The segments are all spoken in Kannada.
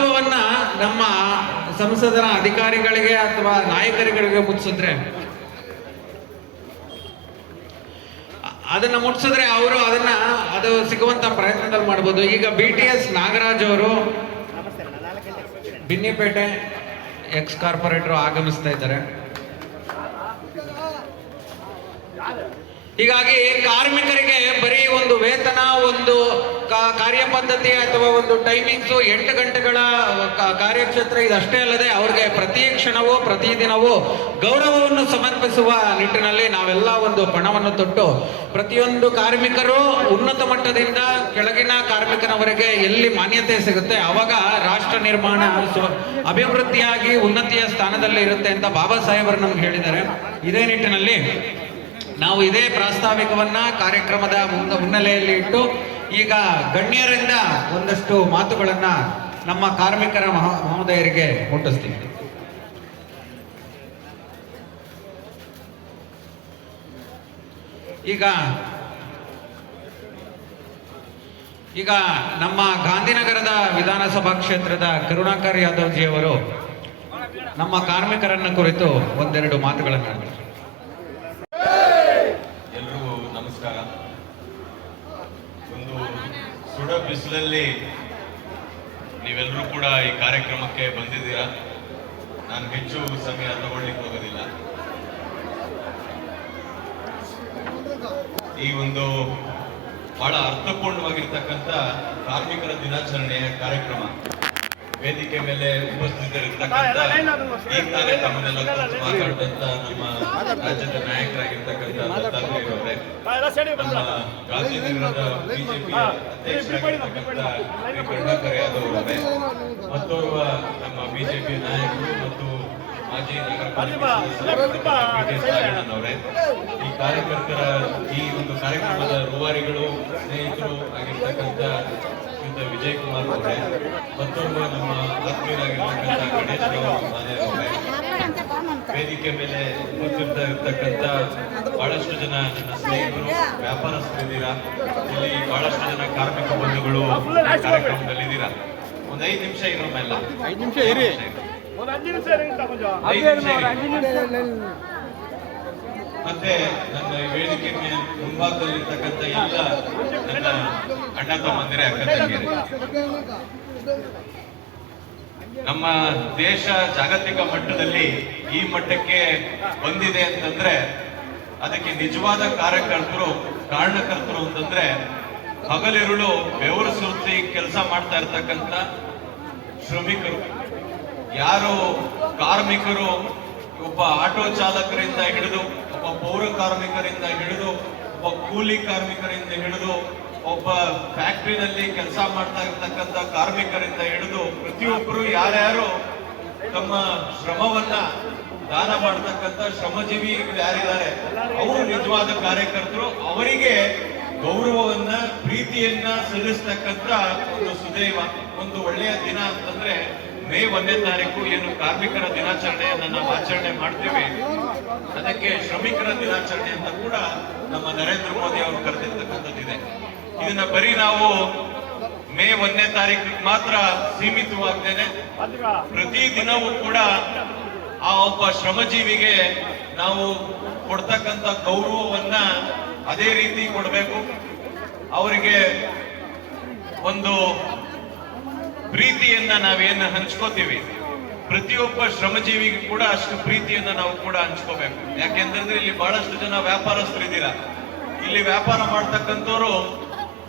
ಮಹತ್ವವನ್ನ ನಮ್ಮ ಸಂಸದರ ಅಧಿಕಾರಿಗಳಿಗೆ ಅಥವಾ ನಾಯಕರುಗಳಿಗೆ ಮುಟ್ಟಿಸಿದ್ರೆ, ಅದನ್ನ ಮುಟ್ಟಿಸಿದ್ರೆ ಅವರು ಅದು ಸಿಗುವಂತ ಪ್ರಯತ್ನದಲ್ಲಿ ಮಾಡ್ಬೋದು. ಈಗ BTS ನಾಗರಾಜ್ ಅವರು ಬಿನ್ನಿಪೇಟೆ ಎಕ್ಸ್ ಕಾರ್ಪೊರೇಟರ್ ಆಗಮಿಸ್ತಾ ಇದ್ದಾರೆ. ಹೀಗಾಗಿ ಕಾರ್ಮಿಕರಿಗೆ ಬರೀ ಒಂದು ವೇತನ, ಒಂದು ಕಾರ್ಯಪದ್ಧತಿ ಅಥವಾ ಒಂದು ಟೈಮಿಂಗ್ಸು 8 ಗಂಟೆಗಳ ಕಾರ್ಯಕ್ಷೇತ್ರ ಇದಷ್ಟೇ ಅಲ್ಲದೆ ಅವ್ರಿಗೆ ಪ್ರತಿ ಕ್ಷಣವೂ ಪ್ರತಿದಿನವೂ ಗೌರವವನ್ನು ಸಮರ್ಪಿಸುವ ನಿಟ್ಟಿನಲ್ಲಿ ನಾವೆಲ್ಲ ಒಂದು ಪಣವನ್ನು ತೊಟ್ಟು ಪ್ರತಿಯೊಂದು ಕಾರ್ಮಿಕರು ಉನ್ನತ ಮಟ್ಟದಿಂದ ಕೆಳಗಿನ ಕಾರ್ಮಿಕನವರೆಗೆ ಎಲ್ಲಿ ಮಾನ್ಯತೆ ಸಿಗುತ್ತೆ ಆವಾಗ ರಾಷ್ಟ್ರ ನಿರ್ಮಾಣ ಅಭಿವೃದ್ಧಿಯಾಗಿ ಉನ್ನತಿಯ ಸ್ಥಾನದಲ್ಲಿ ಇರುತ್ತೆ ಅಂತ ಬಾಬಾ ಸಾಹೇಬರು ನಮ್ಗೆ ಹೇಳಿದ್ದಾರೆ. ಇದೇ ನಿಟ್ಟಿನಲ್ಲಿ ನಾವು ಇದೇ ಪ್ರಾಸ್ತಾವಿಕವನ್ನ ಕಾರ್ಯಕ್ರಮದ ಮುನ್ನೆಲೆಯಲ್ಲಿ ಇಟ್ಟು ಈಗ ಗಣ್ಯರಿಂದ ಒಂದಷ್ಟು ಮಾತುಗಳನ್ನ ನಮ್ಮ ಕಾರ್ಮಿಕರ ಮಹೋದಯರಿಗೆ ಮುಟ್ಟಿಸ್ತೀವಿ. ಈಗ ನಮ್ಮ ಗಾಂಧಿನಗರದ ವಿಧಾನಸಭಾ ಕ್ಷೇತ್ರದ ಕರುಣಾಕರ್ ಯಾದವ್ ಜಿ ಅವರು ನಮ್ಮ ಕಾರ್ಮಿಕರನ್ನ ಕುರಿತು ಒಂದೆರಡು ಮಾತುಗಳನ್ನು. ಎಲ್ರಿಗೂ ನಮಸ್ಕಾರ. ಒಂದು ಸುಡ ಬಿಸಿಲಲ್ಲಿ ನೀವೆಲ್ಲರೂ ಕೂಡ ಈ ಕಾರ್ಯಕ್ರಮಕ್ಕೆ ಬಂದಿದ್ದೀರಾ. ನಾನು ಹೆಚ್ಚು ಸಮಯ ತಗೊಳ್ಳಿಕ್ಕೆ ಹೋಗೋದಿಲ್ಲ. ಈ ಒಂದು ಬಹಳ ಅರ್ಥಪೂರ್ಣವಾಗಿರ್ತಕ್ಕಂಥ ಕಾರ್ಮಿಕರ ದಿನಾಚರಣೆಯ ಕಾರ್ಯಕ್ರಮ ವೇದಿಕೆ ಮೇಲೆ ಉಪಸ್ಥಿತರಿರ್ತಕ್ಕಂಥ ಈ ತಾನೇ ತಮ್ಮನ್ನೆಲ್ಲ ಮಾತಾಡಿದಂತ ನಮ್ಮ ರಾಜ್ಯದ ನಾಯಕರಾಗಿರ್ತಕ್ಕಂಥ ದತ್ತಾತ್ರೇಯವರೇ, ನಮ್ಮ ಗಾಂಧಿನಗರದ ಬಿಜೆಪಿ ಅಧ್ಯಕ್ಷರಾಗಿರ್ತಕ್ಕಂಥ ಶ್ರೀ ಕರುಣಾಕರ್ ಯಾದವ್ ಅವರೇ, ಮತ್ತೋರ್ವ ನಮ್ಮ ಬಿಜೆಪಿ ನಾಯಕರು ಮತ್ತು ಮಾಜಿ ನಗರ ಪಾಲಿಕೆ ಅವರೇ, ಈ ಕಾರ್ಯಕರ್ತರ ಈ ಒಂದು ಕಾರ್ಯಕ್ರಮದ ರೂವಾರಿಗಳು, ಸ್ನೇಹಿತರು ಆಗಿರ್ತಕ್ಕಂಥ ವಿಜಯ್ ಕುಮಾರ್ ಅವರೇ, ಮತ್ತೊಬ್ಬ ನಮ್ಮ ಆತ್ಮೀಯರಾಗಿರ್ತಕ್ಕಂಥ ಗಣೇಶ್ ಅವರೇ, ವೇದಿಕೆ ಮೇಲೆ ಕೂತಿರ್ತಾ ಇರ್ತಕ್ಕಂಥ ಬಹಳಷ್ಟು ಜನ ನನ್ನ ಸ್ನೇಹಿತರು, ವ್ಯಾಪಾರಸ್ಥರಿದ್ದೀರಾ, ಇಲ್ಲಿ ಬಹಳಷ್ಟು ಜನ ಕಾರ್ಮಿಕ ಬಂಧುಗಳು ಕಾರ್ಯಕ್ರಮದಲ್ಲಿದ್ದೀರಾ. ಒಂದು 5 ನಿಮಿಷ ಇರೋಲ್ಲ, 5 ನಿಮಿಷ ಇರಿ, ಮತ್ತೆ ನನ್ನ ವೇದಿಕೆ ಮುಂಭಾಗದಲ್ಲಿರ್ತಕ್ಕಂಥ ಎಲ್ಲ ನನ್ನ ಅಣ್ಣ ತಮ್ಮಂದಿರೇ, ಅಕ್ಕ ತಂಗಿಯರೇ, ನಮ್ಮ ದೇಶ ಜಾಗತಿಕ ಮಟ್ಟದಲ್ಲಿ ಈ ಮಟ್ಟಕ್ಕೆ ಬಂದಿದೆ ಅಂತಂದ್ರೆ ಅದಕ್ಕೆ ನಿಜವಾದ ಕಾರಣಕರ್ತರು ಅಂತಂದ್ರೆ ಹಗಲಿರುಳು ಬೆವರು ಸುರಿಸಿ ಕೆಲಸ ಮಾಡ್ತಾ ಇರ್ತಕ್ಕಂಥ ಶ್ರಮಿಕರು. ಯಾರು ಕಾರ್ಮಿಕರು, ಒಬ್ಬ ಆಟೋ ಚಾಲಕರಿಂದ ಹಿಡಿದು, ಒಬ್ಬ ಪೌರ ಕಾರ್ಮಿಕರಿಂದ ಹಿಡಿದು, ಒಬ್ಬ ಕೂಲಿ ಕಾರ್ಮಿಕರಿಂದ ಹಿಡಿದು, ಒಬ್ಬ ಫ್ಯಾಕ್ಟ್ರಿನಲ್ಲಿ ಕೆಲಸ ಮಾಡ್ತಾ ಇರ್ತಕ್ಕಂಥ ಕಾರ್ಮಿಕರಿಂದ ಹಿಡಿದು ಪ್ರತಿಯೊಬ್ಬರು ಯಾರ್ಯಾರು ತಮ್ಮ ಶ್ರಮವನ್ನ ದಾನ ಮಾಡ್ತಕ್ಕಂಥ ಶ್ರಮಜೀವಿಗಳು ಯಾರಿದ್ದಾರೆ ಅವರು ನಿಜವಾದ ಕಾರ್ಯಕರ್ತರು. ಅವರಿಗೆ ಗೌರವವನ್ನ, ಪ್ರೀತಿಯನ್ನ ಸಲ್ಲಿಸ್ತಕ್ಕಂಥ ಒಂದು ಸುದೈವ, ಒಂದು ಒಳ್ಳೆಯ ದಿನ ಅಂತಂದ್ರೆ ಮೇ 1ನೇ ತಾರೀಕು ಏನು ಕಾರ್ಮಿಕರ ದಿನಾಚರಣೆಯನ್ನ ನಾವು ಆಚರಣೆ ಮಾಡ್ತೀವಿ, ಅದಕ್ಕೆ ಶ್ರಮಿಕರ ದಿನಾಚರಣೆ ಅಂತ ಕೂಡ ನಮ್ಮ ನರೇಂದ್ರ ಮೋದಿ ಅವರು ಕರೆದಿರ್ತಕ್ಕಂಥದ್ದಿದೆ. ಇದನ್ನ ಬರೀ ನಾವು ಮೇ 1ನೇ ತಾರೀಕಿಗೆ ಮಾತ್ರ ಸೀಮಿತವಾಗ್ದೇನೆ ಪ್ರತಿ ದಿನವೂ ಕೂಡ ಆ ಒಬ್ಬ ಶ್ರಮಜೀವಿಗೆ ನಾವು ಕೊಡ್ತಕ್ಕಂಥ ಗೌರವವನ್ನ ಅದೇ ರೀತಿ ಕೊಡಬೇಕು. ಅವರಿಗೆ ಒಂದು ಪ್ರೀತಿಯನ್ನ ನಾವೇನು ಹಂಚ್ಕೋತೀವಿ, ಪ್ರತಿಯೊಬ್ಬ ಶ್ರಮಜೀವಿಗೂ ಕೂಡ ಅಷ್ಟು ಪ್ರೀತಿಯನ್ನ ನಾವು ಕೂಡ ಹಂಚ್ಕೋಬೇಕು. ಯಾಕೆಂತಂದ್ರೆ ಇಲ್ಲಿ ಬಹಳಷ್ಟು ಜನ ವ್ಯಾಪಾರಸ್ಥರಿದ್ದೀರಾ. ಇಲ್ಲಿ ವ್ಯಾಪಾರ ಮಾಡ್ತಕ್ಕಂಥವ್ರು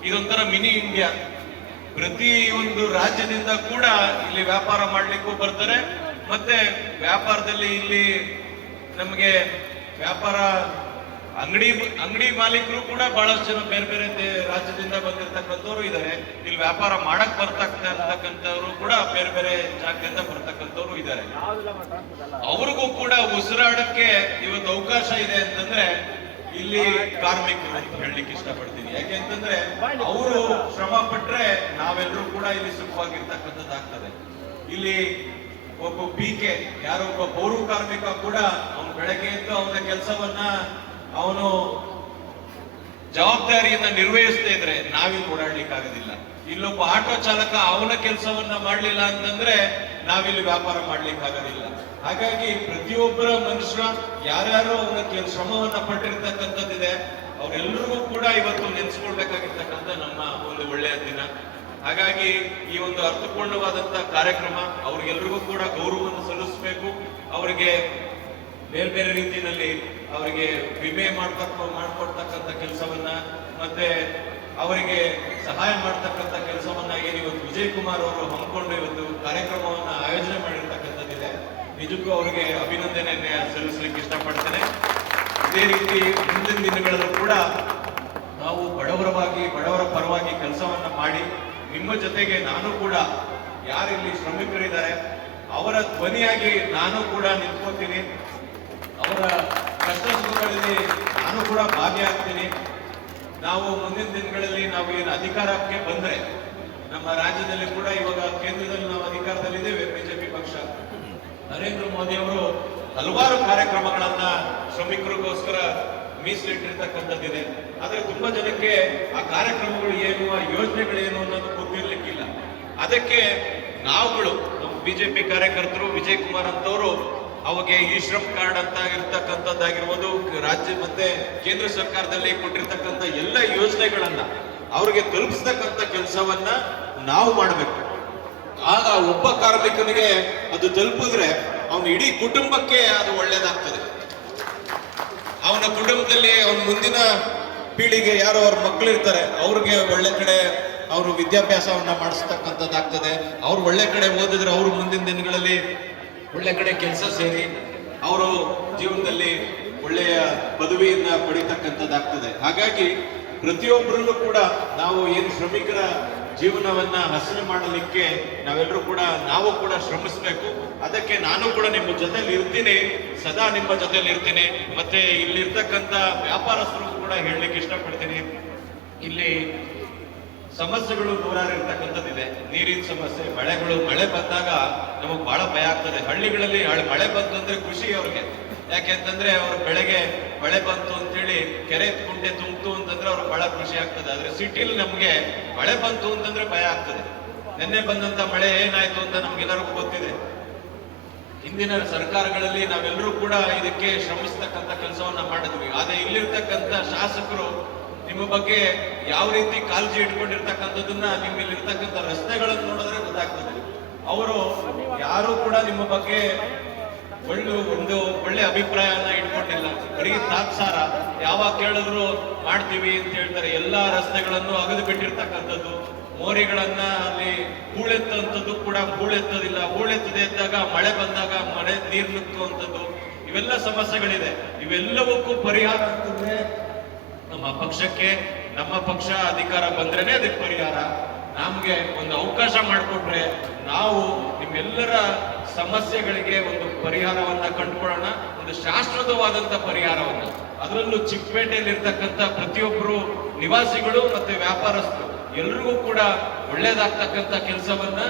ಇದೊಂಥರ ಮಿನಿ ಇಂಡಿಯಾ. ಪ್ರತಿ ಒಂದು ರಾಜ್ಯದಿಂದ ಕೂಡ ಇಲ್ಲಿ ವ್ಯಾಪಾರ ಮಾಡ್ಲಿಕ್ಕೂ ಬರ್ತಾರೆ. ಮತ್ತೆ ವ್ಯಾಪಾರದಲ್ಲಿ ಇಲ್ಲಿ ನಮಗೆ ವ್ಯಾಪಾರ ಅಂಗಡಿ ಮಾಲೀಕರು ಕೂಡ ಬಹಳಷ್ಟು ಜನ ಬೇರೆ ಬೇರೆ ರಾಜ್ಯದಿಂದ ಬಂದಿರತಕ್ಕಂಥವ್ರು ಇದ್ದಾರೆ. ಇಲ್ಲಿ ವ್ಯಾಪಾರ ಮಾಡಕ್ ಬರ್ತಕ್ಕಂಥವ್ರು ಕೂಡ ಬೇರೆ ಬೇರೆ ಜಾಗದಿಂದ ಬರ್ತಕ್ಕಂಥವ್ರು ಇದ್ದಾರೆ. ಅವ್ರಿಗೂ ಕೂಡ ಉಸಿರಾಡಕ್ಕೆ ಇವತ್ತು ಅವಕಾಶ ಇದೆ ಅಂತಂದ್ರೆ ಇಲ್ಲಿ ಕಾರ್ಮಿಕರು ಅಂತ ಹೇಳಲಿಕ್ಕೆ ಇಷ್ಟಪಡ್ತೀನಿ. ಯಾಕೆ ಅಂತಂದ್ರೆ ಅವರು ಶ್ರಮ ಪಟ್ರೆ ನಾವೆಲ್ಲರೂ ಕೂಡ ಇಲ್ಲಿ ಸುಖವಾಗಿರ್ತಕ್ಕಂಥದ್ದಾಗ್ತದೆ. ಇಲ್ಲಿ ಒಬ್ಬ PK ಯಾರೋ ಒಬ್ಬ ಪೌರ ಕಾರ್ಮಿಕ ಕೂಡ ಅವನು ಬೆಳಗ್ಗೆ ಎದ್ದು ಅವನ ಕೆಲಸವನ್ನ ಅವನು ಜವಾಬ್ದಾರಿಯನ್ನ ನಿರ್ವಹಿಸ್ತಾ ಇದ್ರೆ ನಾವಿಲ್ಲಿ ಓಡಾಡ್ಲಿಕ್ಕೆ ಆಗೋದಿಲ್ಲ. ಇಲ್ಲೊಬ್ಬ ಆಟೋ ಚಾಲಕ ಅವನ ಕೆಲಸವನ್ನ ಮಾಡ್ಲಿಲ್ಲ ಅಂತಂದ್ರೆ ನಾವಿಲ್ಲಿ ವ್ಯಾಪಾರ ಮಾಡ್ಲಿಕ್ಕೆ ಆಗೋದಿಲ್ಲ. ಹಾಗಾಗಿ ಪ್ರತಿಯೊಬ್ಬರ ಮನುಷ್ಯ ಯಾರ್ಯಾರು ಅವನ ಶ್ರಮವನ್ನ ಪಟ್ಟಿರ್ತಕ್ಕಂಥದ್ದಿದೆ ಅವರೆಲ್ಲರಿಗೂ ಕೂಡ ಇವತ್ತು ನೆನೆಸ್ಕೊಳ್ಬೇಕಾಗಿರ್ತಕ್ಕಂಥ ನಮ್ಮ ಒಂದು ಒಳ್ಳೆಯ ದಿನ. ಹಾಗಾಗಿ ಈ ಒಂದು ಅರ್ಥಪೂರ್ಣವಾದಂತ ಕಾರ್ಯಕ್ರಮ ಅವ್ರಿಗೆಲ್ರಿಗೂ ಕೂಡ ಗೌರವವನ್ನು ಸಲ್ಲಿಸಬೇಕು. ಅವರಿಗೆ ಬೇರೆ ಬೇರೆ ರೀತಿಯಲ್ಲಿ ಅವರಿಗೆ ವಿಮೆ ಮಾಡ್ಕೊಡ್ತಕ್ಕಂಥ ಕೆಲಸವನ್ನ ಮತ್ತೆ ಅವರಿಗೆ ಸಹಾಯ ಮಾಡ್ತಕ್ಕಂಥ ಕೆಲಸವನ್ನ ಏನು ಇವತ್ತು ವಿಜಯ್ ಕುಮಾರ್ ಅವರು ಹಮ್ಮಿಕೊಂಡು ಇವತ್ತು ಕಾರ್ಯಕ್ರಮವನ್ನ ಆಯೋಜನೆ ಮಾಡಿರ್ತಕ್ಕಂಥದ್ದಿದೆ. ನಿಜಕ್ಕೂ ಅವರಿಗೆ ಅಭಿನಂದನೆ ಸಲ್ಲಿಸಲಿಕ್ಕೆ ಇಷ್ಟಪಡ್ತೇನೆ. ಇದೇ ರೀತಿ ಮುಂದಿನ ದಿನಗಳಲ್ಲೂ ಕೂಡ ನಾವು ಬಡವರ ಪರವಾಗಿ ಕೆಲಸವನ್ನ ಮಾಡಿ ನಿಮ್ಮ ಜೊತೆಗೆ ನಾನು ಕೂಡ ಯಾರಿಲ್ಲಿ ಶ್ರಮಿಕರಿದ್ದಾರೆ ಅವರ ಧ್ವನಿಯಾಗಿ ನಾನು ಕೂಡ ನಿಂತ್ಕೋತೀನಿ. ಅವರ ಕಷ್ಟ ಸುಖಗಳಲ್ಲಿ ನಾನು ಕೂಡ ಭಾಗಿಯಾಗ್ತೀನಿ. ನಾವು ಮುಂದಿನ ದಿನಗಳಲ್ಲಿ ನಾವು ಏನು ಅಧಿಕಾರಕ್ಕೆ ಬಂದ್ರೆ ನಮ್ಮ ರಾಜ್ಯದಲ್ಲಿ ಕೂಡ ಇವಾಗ ಕೇಂದ್ರದಲ್ಲಿ ನಾವು ಅಧಿಕಾರದಲ್ಲಿದ್ದೇವೆ. ಬಿಜೆಪಿ ಪಕ್ಷ ನರೇಂದ್ರ ಮೋದಿ ಅವರು ಹಲವಾರು ಕಾರ್ಯಕ್ರಮಗಳನ್ನ ಶ್ರಮಿಕರಿಗೋಸ್ಕರ ಮೀಸಲಿಟ್ಟಿರ್ತಕ್ಕಂಥದ್ದಿದೆ. ಆದ್ರೆ ತುಂಬಾ ಜನಕ್ಕೆ ಆ ಕಾರ್ಯಕ್ರಮಗಳು ಏನು, ಆ ಯೋಜನೆಗಳೇನು ಅನ್ನೋದು ಗೊತ್ತಿರ್ಲಿಕ್ಕಿಲ್ಲ. ಅದಕ್ಕೆ ನಾವುಗಳು ನಮ್ಮ ಬಿಜೆಪಿ ಕಾರ್ಯಕರ್ತರು ವಿಜಯ್ ಕುಮಾರ್ ಅಂತವರು ಅವಾಗೆ ಈ ಶ್ರಮ್ ಕಾರ್ಡ್ ಅಂತ ಇರ್ತಕ್ಕಂಥದ್ದಾಗಿರ್ಬೋದು, ರಾಜ್ಯ ಮತ್ತೆ ಕೇಂದ್ರ ಸರ್ಕಾರದಲ್ಲಿ ಕೊಟ್ಟಿರ್ತಕ್ಕಂಥ ಎಲ್ಲ ಯೋಜನೆಗಳನ್ನ ಅವ್ರಿಗೆ ತಲುಪಿಸ್ತಕ್ಕಂಥ ಕೆಲಸವನ್ನ ನಾವು ಮಾಡಬೇಕು. ಆಗ ಒಬ್ಬ ಕಾರ್ಮಿಕನಿಗೆ ಅದು ತಲುಪಿದ್ರೆ ಅವನ ಇಡೀ ಕುಟುಂಬಕ್ಕೆ ಅದು ಒಳ್ಳೇದಾಗ್ತದೆ. ಅವನ ಕುಟುಂಬದಲ್ಲಿ ಅವನ ಮುಂದಿನ ಪೀಳಿಗೆ ಯಾರು ಅವ್ರ ಮಕ್ಕಳಿರ್ತಾರೆ ಅವ್ರಿಗೆ ಒಳ್ಳೆ ಕಡೆ ಅವರು ವಿದ್ಯಾಭ್ಯಾಸವನ್ನ ಮಾಡಿಸ್ತಕ್ಕಂಥದ್ದಾಗ್ತದೆ. ಅವ್ರು ಒಳ್ಳೆ ಕಡೆ ಓದಿದ್ರೆ ಅವರು ಮುಂದಿನ ದಿನಗಳಲ್ಲಿ ಒಳ್ಳೆ ಕಡೆ ಕೆಲಸ ಸೇರಿ ಅವರು ಜೀವನದಲ್ಲಿ ಒಳ್ಳೆಯ ಪದವಿಯನ್ನ ಪಡಿತಕ್ಕಂಥದ್ದಾಗ್ತದೆ. ಹಾಗಾಗಿ ಪ್ರತಿಯೊಬ್ಬರಲ್ಲೂ ಕೂಡ ನಾವು ಏನು ಶ್ರಮಿಕರ ಜೀವನವನ್ನ ಹಸನು ಮಾಡಲಿಕ್ಕೆ ನಾವು ಕೂಡ ಶ್ರಮಿಸಬೇಕು. ಅದಕ್ಕೆ ನಾನು ಕೂಡ ನಿಮ್ಮ ಜೊತೆಲಿ ಇರ್ತೀನಿ, ಸದಾ ನಿಮ್ಮ ಜೊತೆಲಿ ಇರ್ತೀನಿ. ಮತ್ತೆ ಇಲ್ಲಿರ್ತಕ್ಕಂಥ ವ್ಯಾಪಾರಸ್ಥರು ಕೂಡ ಹೇಳಲಿಕ್ಕೆ ಇಷ್ಟಪಡ್ತೀನಿ. ಇಲ್ಲಿ ಸಮಸ್ಯೆಗಳು ನೂರಾರು ಇರ್ತಕ್ಕಂಥದ್ದಿದೆ. ನೀರಿನ ಸಮಸ್ಯೆ, ಮಳೆ ಬಂದಾಗ ನಮಗೆ ಬಹಳ ಭಯ ಆಗ್ತದೆ. ಹಳ್ಳಿಗಳಲ್ಲಿ ಮಳೆ ಬಂತು ಅಂದ್ರೆ ಖುಷಿ ಅವ್ರಿಗೆ. ಯಾಕೆಂತಂದ್ರೆ ಅವ್ರ ಬೆಳೆಗೆ ಮಳೆ ಬಂತು ಅಂತೇಳಿ ಕೆರೆ ಕುಂಟೆ ತುಂಬಿತು ಅಂತಂದ್ರೆ ಅವ್ರಿಗೆ ಬಹಳ ಖುಷಿ ಆಗ್ತದೆ. ಆದ್ರೆ ಸಿಟಿಲಿ ನಮ್ಗೆ ಮಳೆ ಬಂತು ಅಂತಂದ್ರೆ ಭಯ ಆಗ್ತದೆ. ನಿನ್ನೆ ಬಂದಂತ ಮಳೆ ಏನಾಯ್ತು ಅಂತ ನಮ್ಗೆಲ್ಲರಿಗೂ ಗೊತ್ತಿದೆ. ಹಿಂದಿನ ಸರ್ಕಾರಗಳಲ್ಲಿ ನಾವೆಲ್ಲರೂ ಕೂಡ ಇದಕ್ಕೆ ಶ್ರಮಿಸ್ತಕ್ಕಂಥ ಕೆಲಸವನ್ನ ಮಾಡಿದ್ವಿ. ಆದ್ರೆ ಇಲ್ಲಿರ್ತಕ್ಕಂಥ ಶಾಸಕರು ನಿಮ್ಮ ಬಗ್ಗೆ ಯಾವ ರೀತಿ ಕಾಳಜಿ ಇಟ್ಕೊಂಡಿರ್ತಕ್ಕಂಥದ್ದನ್ನ ನಿಮ್ಮಲ್ಲಿರ್ತಕ್ಕಂಥ ರಸ್ತೆಗಳನ್ನು ನೋಡಿದ್ರೆ ಗೊತ್ತಾಗ್ತದೆ. ಅವರು ಯಾರು ಕೂಡ ನಿಮ್ಮ ಬಗ್ಗೆ ಒಂದು ಒಳ್ಳೆ ಅಭಿಪ್ರಾಯನ ಇಟ್ಕೊಂಡಿಲ್ಲ. ಬರೀ ತಾತ್ಸಾರ, ಯಾವಾಗ ಕೇಳಿದ್ರು ಮಾಡ್ತೀವಿ ಅಂತ ಹೇಳ್ತಾರೆ. ಎಲ್ಲಾ ರಸ್ತೆಗಳನ್ನು ಅಗದು ಬಿಟ್ಟಿರ್ತಕ್ಕಂಥದ್ದು, ಮೋರಿಗಳನ್ನ ಅಲ್ಲಿ ಹೂಳೆತ್ತಂಥದ್ದು ಕೂಡ ಹೂಳೆತ್ತೋದಿಲ್ಲ. ಹೂಳೆತ್ತದೆ ಇದ್ದಾಗ ಮಳೆ ಬಂದಾಗ ಮಳೆ ನೀರು ನುಕ್ಕುವಂಥದ್ದು, ಇವೆಲ್ಲ ಸಮಸ್ಯೆಗಳಿದೆ. ಇವೆಲ್ಲವಕ್ಕೂ ಪರಿಹಾರ ಅಂತಂದ್ರೆ ನಮ್ಮ ಪಕ್ಷ ಅಧಿಕಾರ ಬಂದ್ರೇನೆ ಅದಕ್ಕೆ ಪರಿಹಾರ. ನಮ್ಗೆ ಒಂದು ಅವಕಾಶ ಮಾಡಿಕೊಟ್ರೆ ನಾವು ನಿಮ್ಮೆಲ್ಲರ ಸಮಸ್ಯೆಗಳಿಗೆ ಒಂದು ಪರಿಹಾರವನ್ನ ಕಂಡುಕೊಳ್ಳೋಣ, ಒಂದು ಶಾಶ್ವತವಾದಂತ ಪರಿಹಾರವನ್ನ. ಅದರಲ್ಲೂ ಚಿಕ್ಕಪೇಟೆಯಲ್ಲಿ ಇರ್ತಕ್ಕಂಥ ಪ್ರತಿಯೊಬ್ಬರು ನಿವಾಸಿಗಳು ಮತ್ತೆ ವ್ಯಾಪಾರಸ್ಥರು ಎಲ್ರಿಗೂ ಕೂಡ ಒಳ್ಳೇದಾಗ್ತಕ್ಕಂಥ ಕೆಲಸವನ್ನ